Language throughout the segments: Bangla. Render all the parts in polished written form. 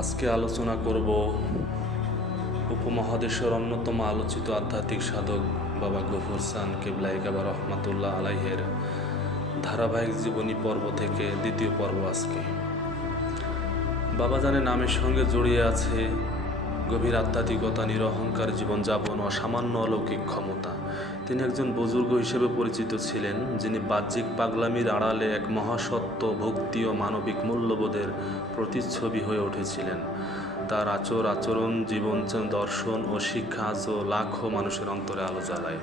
আজকে আলোচনা করব উপমহাদেশের অন্যতম আলোচিত আধ্যাত্মিক সাধক বাবা গফুর চাঁদ কিবলাই কাবা রহমাতুল্লাহ আলাইহের ধারাবাহিক জীবনী পর্ব থেকে দ্বিতীয় পর্ব। আজকে বাবাজানের নামের সঙ্গে জড়িয়ে আছে গভীর আধ্যাত্মিকতা, নিরহংকার জীবনযাপন ও সামান্য অলৌকিক ক্ষমতা। তিনি একজন বুজুর্গ হিসেবে পরিচিত ছিলেন, যিনি বাহ্যিক পাগলামির আড়ালে এক মহাসত্য, ভক্তি ও মানবিক মূল্যবোধের প্রতিচ্ছবি হয়ে উঠেছিলেন। তার আচরণ, জীবন দর্শন ও শিক্ষা আজও লাখো মানুষের অন্তরে আলো জ্বালায়।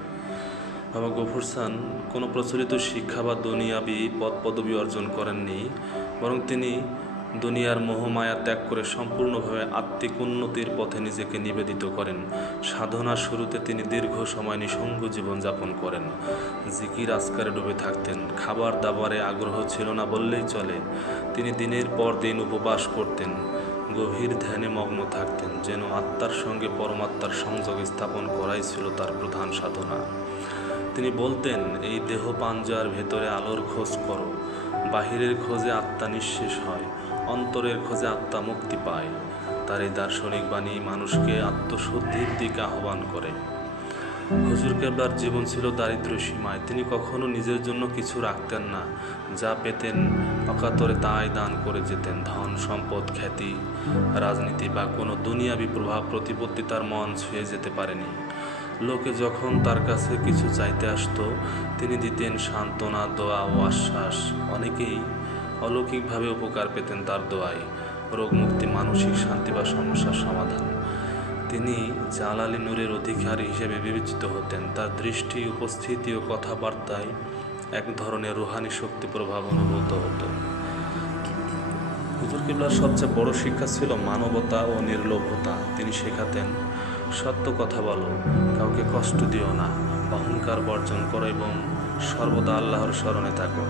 বাবা গফুর চাঁদ কোনো প্রচলিত শিক্ষা বা দুনিয়াবি পদ পদবি অর্জন করেননি, বরং তিনি দুনিয়ার মোহমায়া ত্যাগ করে সম্পূর্ণভাবে আত্মিক উন্নতির পথে নিজেকে নিবেদিত করেন। সাধনার শুরুতে তিনি দীর্ঘ সময় নিঃসঙ্গ জীবনযাপন করেন, জিকির আজকারে ডুবে থাকতেন। খাবার দাবারে আগ্রহ ছিল না বললেই চলে। তিনি দিনের পর দিন উপবাস করতেন, গভীর ধ্যানে মগ্ন থাকতেন, যেন আত্মার সঙ্গে পরমাত্মার সংযোগ স্থাপন করাই ছিল তার প্রধান সাধনা। তিনি বলতেন, এই দেহ পাঞ্জার ভেতরে আলোর খোঁজ করো। বাহিরের খোঁজে আত্মা নিঃশেষ হয়, অন্তরের খোঁজে আত্মা মুক্তি পায়। তার এই দার্শনিক বাণী মানুষকে আত্মশুদ্ধির দিকে আহ্বান করে। হুজুর কেবলার জীবন ছিল দারিদ্র সীমায়। তিনি কখনো নিজের জন্য কিছু রাখতেন না। যা পেতেন অকাতরে তাই দান করে যেতেন। ধন সম্পদ, খ্যাতি, রাজনীতি বা কোনো দুনিয়াবি প্রভাব প্রতিপত্তি তার মন ছুঁয়ে যেতে পারেনি। লোকে যখন তার কাছে কিছু চাইতে আসতো, তিনি দিতেন সান্ত্বনা, দোয়া ও আশ্বাস। অনেকেই অলৌকিকভাবে উপকার পেতেন তার দোয়ায়, রোগমুক্তি, মানসিক শান্তি বা সমস্যার সমাধান। তিনি জালালি নূরের অধিকারী হিসেবে বিবেচিত হতেন। তার দৃষ্টি, উপস্থিতি ও কথাবার্তায় এক ধরনের রুহানি শক্তি প্রভাব অনুভূত হতো। হুজুর কিবলার সবচেয়ে বড় শিক্ষা ছিল মানবতা ও নির্লোভতা। তিনি শেখাতেন, সত্য কথা বলো, কাউকে কষ্ট দিও না, অহংকার বর্জন করো এবং সর্বদা আল্লাহর স্মরণে থাকো।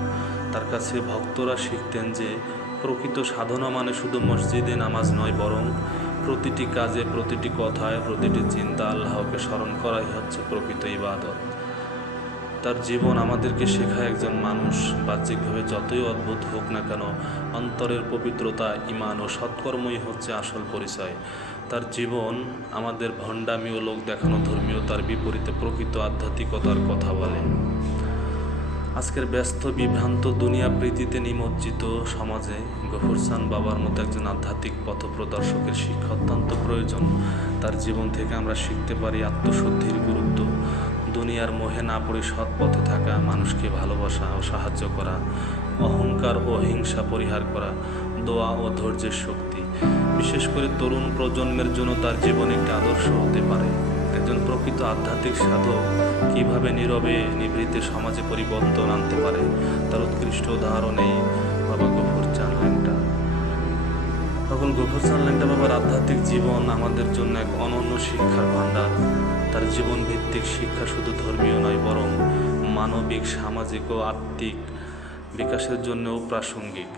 তার কাছে ভক্তরা শিখতেন যে প্রকৃত সাধনা মানে শুধু মসজিদে নামাজ নয়, বরং প্রতিটি কাজে, প্রতিটি কথায়, প্রতিটি চিন্তা আল্লাহকে স্মরণ করাই হচ্ছে প্রকৃত ইবাদত। তার জীবন আমাদেরকে শেখায়, একজন মানুষ বাহ্যিকভাবে যতই অদ্ভুত হোক না কেন, অন্তরের পবিত্রতা, ঈমান ও সৎকর্মই হচ্ছে আসল পরিচয়। তার জীবন আমাদের ভণ্ডামি ও লোক দেখানো ধর্মীয়তার বিপরীতে প্রকৃত আধ্যাত্মিকতার কথা বলে। আজকের ব্যস্ত, বিভ্রান্ত, দুনিয়া প্রীতিতে নিমজ্জিত সমাজে গফুর চাঁদ বাবার মতো একজন আধ্যাত্মিক পথপ্রদর্শকের শিক্ষা অত্যন্ত প্রয়োজন। তার জীবন থেকে আমরা শিখতে পারি আত্মশুদ্ধির গুরুত্ব, দুনিয়ার মোহে না পড়ে সৎ পথে থাকা, মানুষকে ভালোবাসা ও সাহায্য করা, অহংকার ও হিংসা পরিহার করা, দোয়া ও ধৈর্যের শক্তি। বিশেষ করে তরুণ প্রজন্মের জন্য তার জীবন একটি আদর্শ হতে পারে। একজন প্রকৃত আধ্যাত্মিক সাধক কীভাবে নীরবে নিভৃতে সমাজে পরিবর্তন আনতে পারে, তার উৎকৃষ্ট উদাহরণ এই বাবা গফুর চাঁদ ল্যাংটা। তখন গফুর চাঁদ ল্যাংটা বাবার আধ্যাত্মিক জীবন আমাদের জন্য এক অনন্য শিক্ষার ভাণ্ডার। তার জীবন ভিত্তিক শিক্ষা শুধু ধর্মীয় নয়, বরং মানবিক, সামাজিক ও আত্মিক বিকাশের জন্যও প্রাসঙ্গিক।